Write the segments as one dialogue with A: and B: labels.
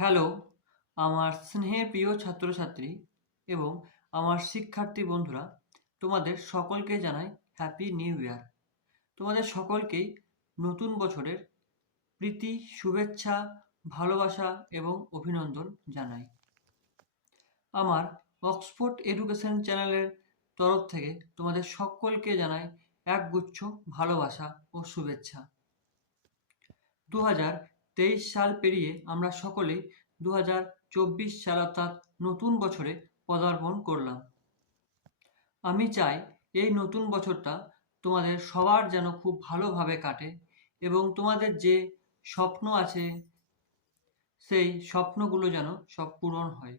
A: Hello, আমার স্নেহের প্রিয় ছাত্রছাত্রী এবং আমার শিক্ষার্থী বন্ধুরা, তোমাদের সকলকে জানাই হ্যাপি নিউ ইয়ার তোমাদের সকলকেই নতুন বছরের প্রীতি, শুভেচ্ছা, ভালোবাসা এবং অভিনন্দন জানাই। আমার অক্সফোর্ড এডুকেশন চ্যানেলের তরফ থেকে তোমাদের সকলকে জানাই একগুচ্ছ ভালোবাসা ও শুভেচ্ছা। দু হাজার তেইশ সাল পেরিয়ে আমরা সকলে দু হাজার চব্বিশ সাল অর্থাৎ নতুন বছরে পদার্পণ করলাম। আমি চাই এই নতুন বছরটা তোমাদের সবার যেন খুব ভালোভাবে কাটে এবং তোমাদের যে স্বপ্ন আছে, সেই স্বপ্নগুলো যেন সব পূরণ হয়।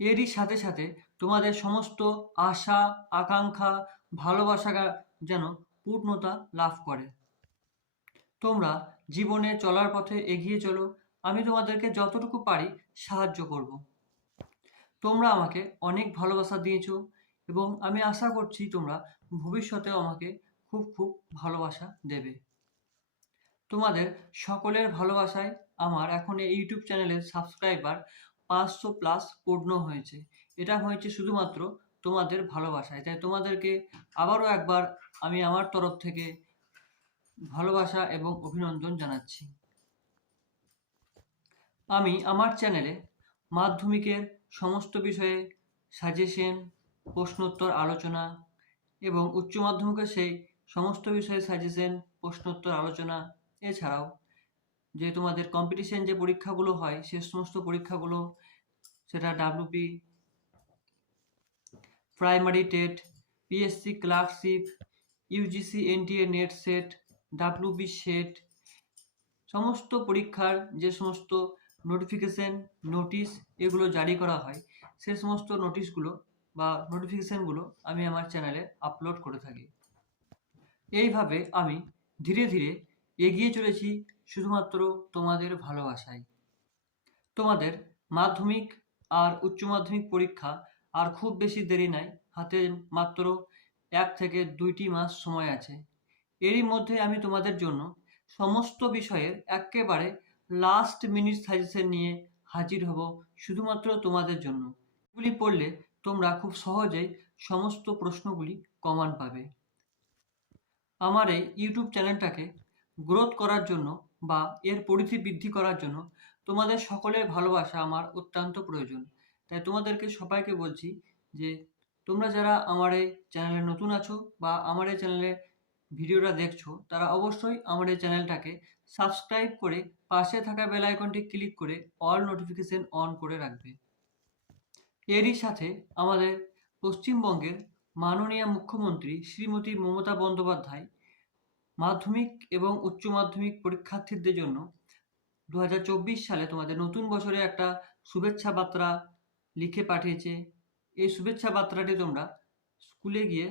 A: এরই সাথে সাথে তোমাদের সমস্ত আশা, আকাঙ্ক্ষা, ভালোবাসা যেন পূর্ণতা লাভ করে। তোমরা জীবনে চলার পথে এগিয়ে চলো। আমি তোমাদেরকে যতটুকু পারি সাহায্য করব। তোমরা আমাকে অনেক ভালোবাসা দিয়েছ এবং আমি আশা করছি তোমরা ভবিষ্যতেও আমাকে খুব খুব ভালোবাসা দেবে। তোমাদের সকলের ভালোবাসায় আমার এখন এই ইউটিউব চ্যানেলের সাবস্ক্রাইবার পাঁচশো প্লাস পূর্ণ হয়েছে। এটা হয়েছে শুধুমাত্র তোমাদের ভালোবাসায়। তাই তোমাদেরকে আবারও একবার আমি আমার তরফ থেকে ভালোবাসা এবং অভিনন্দন জানাচ্ছি। আমি আমার চ্যানেলে মাধ্যমিকের সমস্ত বিষয়ে সাজেশন, প্রশ্নোত্তর আলোচনা এবং উচ্চ মাধ্যমিকের সেই সমস্ত বিষয়ে সাজেশন, প্রশ্নোত্তর আলোচনা এছাড়াও যে তোমাদের কম্পিটিশন যে পরীক্ষাগুলো হয়, সে সমস্ত পরীক্ষাগুলো সেটা W B primary TET PSC clerkship UGC NTA NET SET WB SET সমস্ত পরীক্ষার যে সমস্ত নোটিফিকেশন নোটিশ এগুলো জারি করা হয়, সে সমস্ত নোটিশগুলো বা নোটিফিকেশানগুলো আমি আমার চ্যানেলে আপলোড করে থাকি। এইভাবে আমি ধীরে ধীরে এগিয়ে চলেছি শুধুমাত্র তোমাদের ভালোবাসায়। তোমাদের মাধ্যমিক আর উচ্চ মাধ্যমিক পরীক্ষা আর খুব বেশি দেরি নাই, হাতে মাত্র এক থেকে দুইটি মাস সময় আছে। এরই মধ্যে আমি তোমাদের জন্য সমস্ত বিষয়ের একেবারে লাস্ট মিনিট সাজেশন নিয়ে হাজির হব শুধুমাত্র তোমাদের জন্য। এগুলি পড়লে তোমরা খুব সহজেই সমস্ত প্রশ্নগুলি কমান পাবে। আমার এই ইউটিউব চ্যানেলটাকে গ্রোথ করার জন্য বা এর পরিধি বৃদ্ধি করার জন্য তোমাদের সকলের ভালোবাসা আমার অত্যন্ত প্রয়োজন। তাই তোমাদেরকে সবাইকে বলছি যে তোমরা যারা আমার এই চ্যানেলে নতুন আছো বা আমার এই চ্যানেলে ভিডিওটা দেখছ, তারা অবশ্যই এই চ্যানেলটাকে সাবস্ক্রাইব করে পাশে থাকা বেল আইকনটি ক্লিক করে অল নোটিফিকেশন অন করে রাখবে। এরই সাথে আমাদের পশ্চিমবঙ্গের মাননীয় মুখ্যমন্ত্রী শ্রীমতী মমতা বন্দ্যোপাধ্যায় মাধ্যমিক এবং উচ্চ মাধ্যমিক পরীক্ষার্থীদের জন্য দু হাজার চব্বিশ সালে তোমাদের নতুন বছরে একটা শুভেচ্ছা বার্তা লিখে পাঠিয়েছে। এই শুভেচ্ছা বার্তাটি তোমরা স্কুলে গিয়ে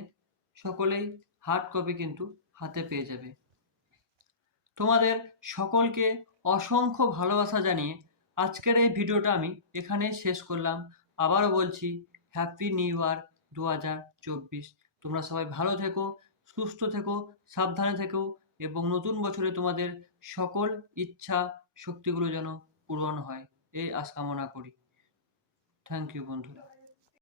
A: সকলেই হার্ড কপি কিন্তু হাতে পেয়ে যাবে। তোমাদের সকলকে অসংখ্য ভালোবাসা জানিয়ে আজকের এই ভিডিওটা আমি এখানে শেষ করলাম। আবারও বলছি হ্যাপি নিউ ইয়ার দু হাজার চব্বিশ। তোমরা সবাই ভালো থেকো, সুস্থ থেকো, সাবধানে থেকো এবং নতুন বছরে তোমাদের সকল ইচ্ছা শক্তিগুলো যেন পূরণ হয়। এই আশ কামনা করি। থ্যাংক ইউ বন্ধুরা।